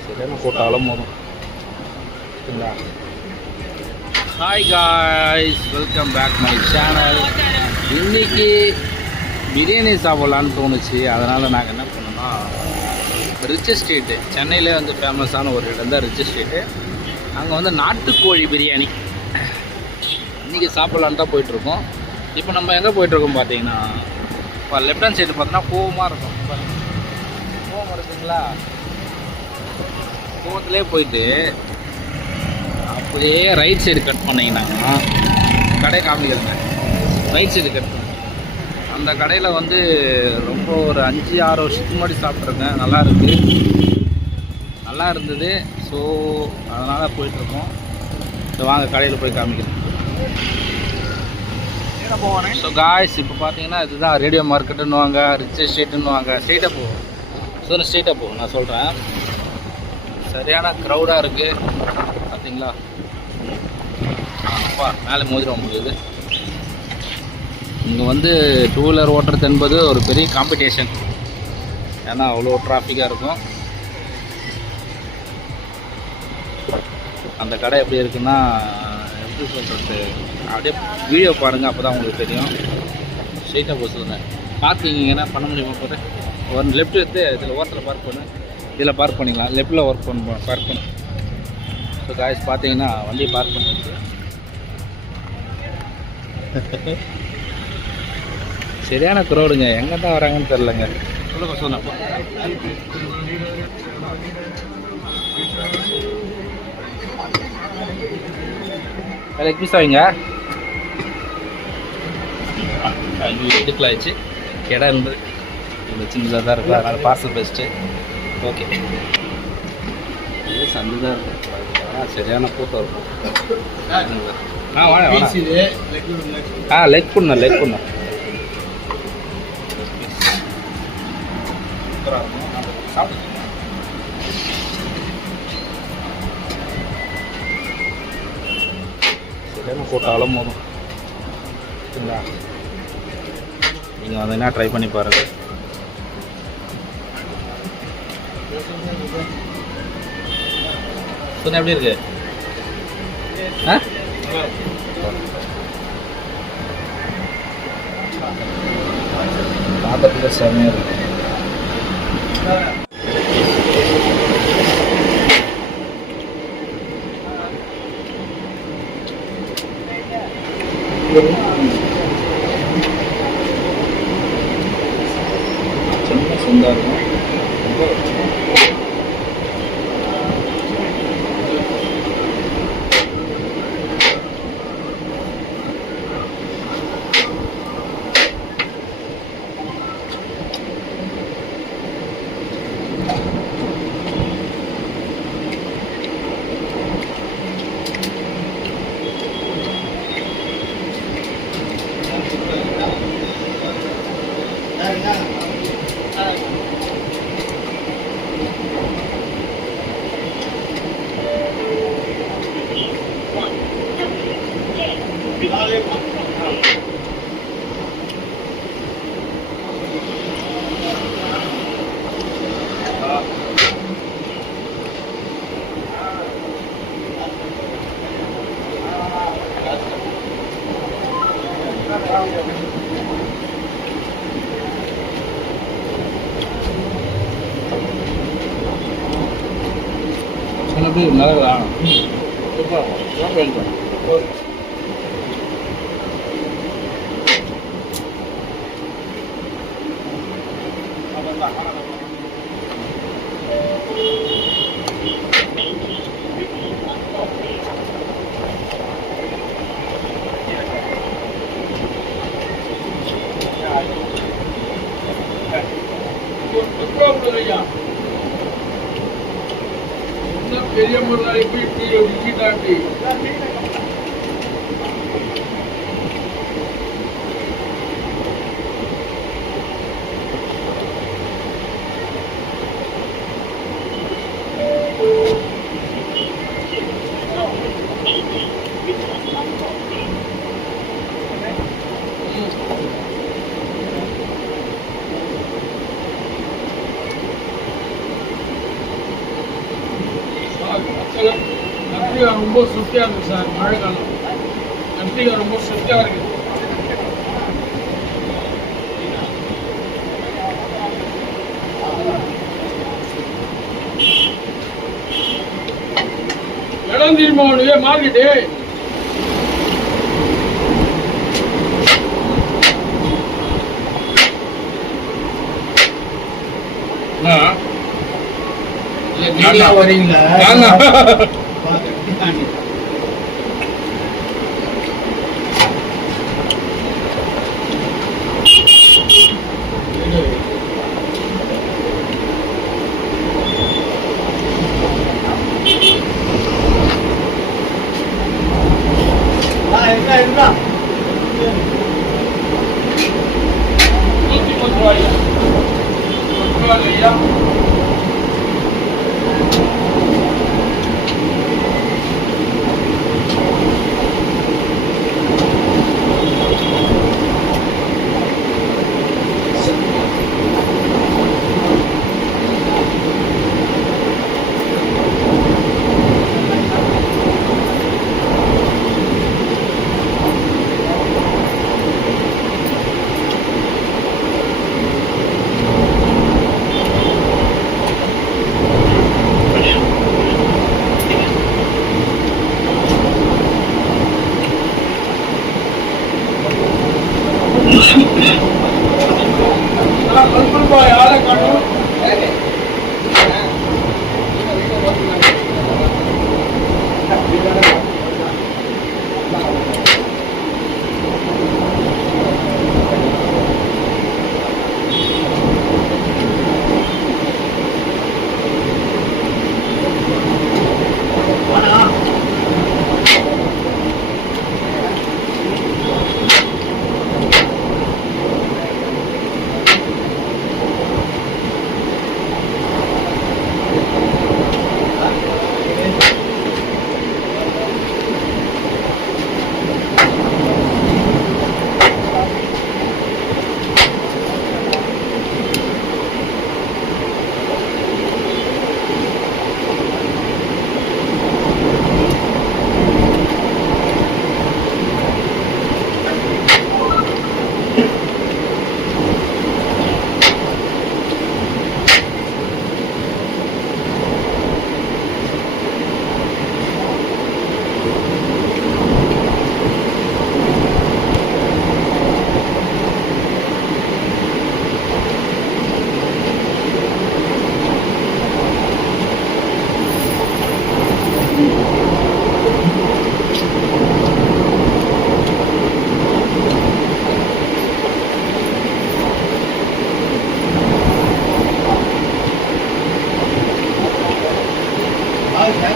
சரியான போட்டாலும் போதும் சரிங்களா hi guys welcome back my channel இன்னைக்கு பிரியாணி சாப்பிட்லான்னு தோணுச்சு. அதனால் நாங்கள் என்ன பண்ணோம்னா ரிச் ஸ்ட்ரீட்டு சென்னையிலே வந்து ஃபேமஸான ஒரு இடம் தான் ரிச் ஸ்ட்ரீட்டு அங்கே வந்து நாட்டுக்கோழி பிரியாணி. இன்றைக்கி சாப்பிட்லான்னு தான் போயிட்டுருக்கோம் இப்போ நம்ம எங்கே போயிட்டுருக்கோம் பார்த்தீங்கன்னா இப்போ லெஃப்ட் ஹேண்ட் சைடு பார்த்தோன்னா கோவமாக இருக்கும். கோவம் இருக்குங்களா கோவத்திலே போயிட்டு அப்படியே ரைட் சைடு கட் பண்ணிங்கன்னா கடை காமிக்கிறேன் ரைட் சைடு கட் பண்ண. அந்த கடையில் வந்து ரொம்ப ஒரு அஞ்சு ஆறு வருஷத்துக்கு முன்னாடி சாப்பிட்ருக்கேன் நல்லா இருக்கு. நல்லா இருந்தது. ஸோ அதனால் போயிட்டுருக்கோம் வாங்க கடையில் போய் காமிக்கிறேன். ஸோ காய்ஸ் இப்போ பார்த்தீங்கன்னா இதுதான் ரேடியோ மார்க்கெட்டுன்னுவாங்க ரிச் எஸ்டேட்டுன்னுவாங்க ஸ்ட்ரெயிட்டாக போகும் ஸோ ஸ்ட்ரெயிட்டாக போகும் நான் சொல்கிறேன் சரியான க்ரௌடாக இருக்குது பார்த்தீங்களா? அப்பா மேலே மோதிரம் முடியுது இங்கே வந்து டூ வீலர் ஓட்டுறது என்பது ஒரு பெரிய காம்படிஷன் ஏன்னா அவ்வளோ டிராஃபிக்காக இருக்கும். அந்த கடை எப்படி இருக்குன்னா எப்படி சொல்கிறது அப்படியே வீடியோ பாருங்கள் அப்போ தான் உங்களுக்கு தெரியும். ஸ்ட்ரெயிட்டாக போக சொல்லுங்கள் பார்க்கிங் என்ன பண்ண முடியுமா போகிறேன் ஒன் லெஃப்ட் எடுத்து இதில் ஓரத்தில் பார்க் பண்ணு. இதில் பார்க் பண்ணிக்கலாம். லெஃப்ட்டில் ஒர்க் பண்ண பார்க் பண்ணு. ஸோ காய்ஸ் பார்த்தீங்கன்னா வண்டி பார்க் பண்ணிட்டு சரியான குரோடுங்க எங்கே தான் வராங்கன்னு தெரிலங்க சொல்லுங்க சொன்னப்போ லெக் பீஸ் ஆகிங்க இதுக்குள்ள ஆயிடுச்சு இடம் இருந்தது சின்னதாக தான் இருக்குது அதனால் பார்சல் பெஸ்ட்டு ஓகே இது சந்து தான் இருக்கும் சரியான கூட்டம் இருக்கும். ஆ வாங்க ஆ லெக் பண்ண லெக் பண்ண சரியான போட்டாலும் போதும். சரிங்களா? நீங்கள் வந்தீங்கன்னா ட்ரை பண்ணி பாருங்கள் சொன்ன எப்படி இருக்கு? ஆ? பார்க்கறதுக்கு செம்மையாக இருக்கு. சின்ன எப்படி நல்லா சூப்பராக பெரிய முறை எப்படி கத்திரிக்காய் ரொம்ப சுத்தியா இருக்கு சார் மழை காலம் கத்திரிக்காய் ரொம்ப சுத்தியா இருக்கு. இடம் உனக்கு மார்க்கெட்டு வரீங்களா பார்க்கறேன். ஆ, இருக்கா, இருக்கா. Okay.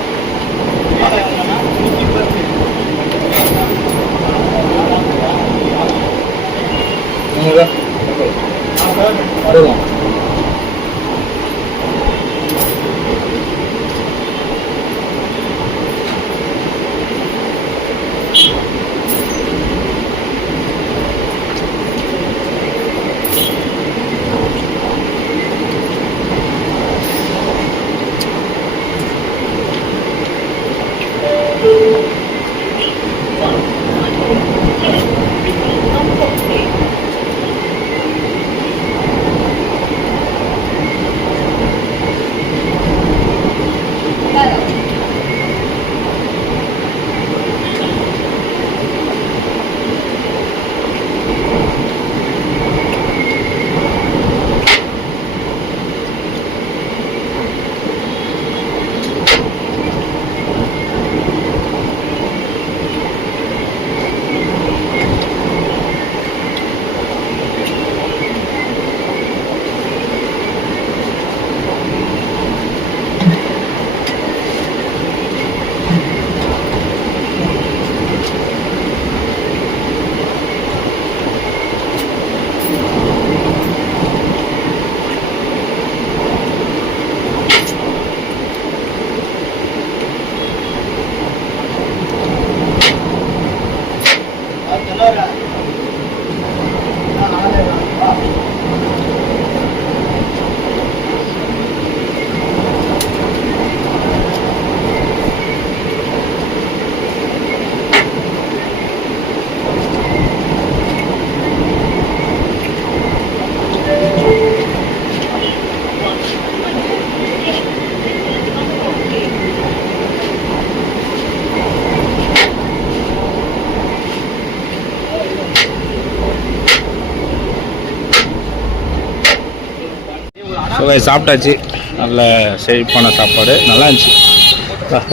போய் சாப்பிட்டாச்சு. நல்ல செழிப்பான சாப்பாடு. நல்லா இருந்துச்சு.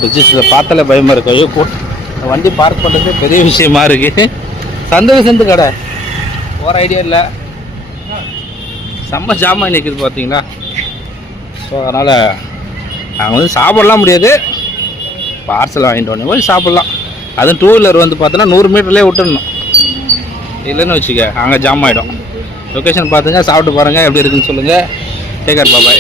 ரிஜிஸ்டர் பார்த்தாலே பயமாக இருக்கு. ஐயோ கூ- வண்டி பார்க் பண்ணுறது பெரிய விஷயமா இருக்கு. சந்தோஷ சந்து கடை? போகிற ஐடியா இல்லை. செம்ம ஜாமான் நிற்குது பார்த்தீங்களா ஸோ அதனால் நாங்கள் வந்து சாப்பிடலாம் முடியாது. பார்சல் வாங்கிட்டு வந்தோம். போய் சாப்பிட்லாம். அதுவும் டூ வீலர் வந்து பார்த்தோன்னா நூறு மீட்டர்லேயே விட்டுடணும் இல்லைன்னு வச்சுக்க அங்கே ஜாம் ஆகிடும் லொக்கேஷன் பார்த்துங்க சாப்பிட்டு பாருங்கள் எப்படி இருக்குன்னு சொல்லுங்கள் टेकर बाय